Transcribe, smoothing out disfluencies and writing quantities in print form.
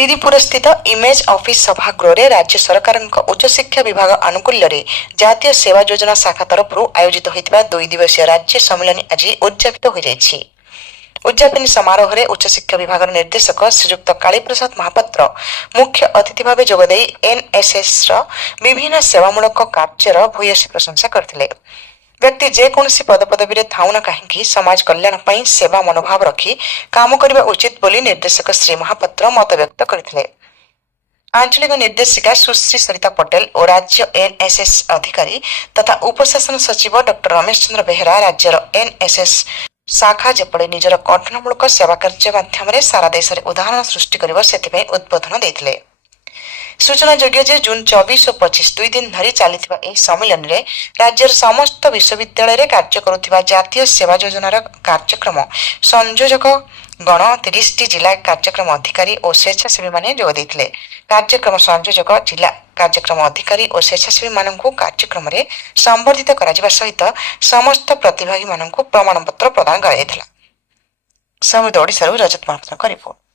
श्रीपुर स्थित image office सभागृह राज्य सरकार उच्च शिक्षा विभाग आनुकूल्य जातीय सेवा योजना शाखा तरफ आयोजित होता 2 दिवसीय राज्य सम्मेलन आज उद्यापित हो जाएगी। उद्यापनी समारोह में उच्च शिक्षा विभाग निर्देशक श्रीयुक्त कालीप्रसाद महापात्र मुख्य अतिथि भाव जोगदे एनएसएस विभिन्न सेवामूलक कार्यर भूयसी प्रशंसा करते। व्यक्ति जेकोसी पदपदवी थाऊ न कहीं समाज कल्याण पर सेवा मनोभाव रखी काम करने उचित बोली निर्देशक श्री महापात्र मत व्यक्त करते। आंचलिक निर्देशिका सुश्री सरिता पटेल और राज्य एनएसएस अधिकारी तथा उपशासन सचिव डॉक्टर रमेश चंद्र बेहेरा राज्यर एनएसएस शाखा जेपड़े निजर गठनमूलक सेवा कार्य माध्यम सारा देश में उदाहरण सृष्टि कर उद्बोधन देते। सूचना योग्य जे जून 24 और 25 दुई दिन धरी चली सम्मेलन में राज्यर समस्त विश्वविद्यालय कार्य करुवा जातीय सेवा योजनार कार्यक्रम संयोजक गण 30 जिला कार्यक्रम अधिकारी और स्वेच्छासेवी माने जोग देथिले। कार्यक्रम संयोजक जिला कार्यक्रम अधिकारी और स्वेच्छासेवी माननकु कार्यक्रम रे संबर्धित कराजिबा सहित समस्त प्रतिभागी माननकु प्रमाणपत्र प्रदान कराଯାଇଥିଲା। समिति ओडिसा रजत महापात्रଙ୍କ रिपोर्ट।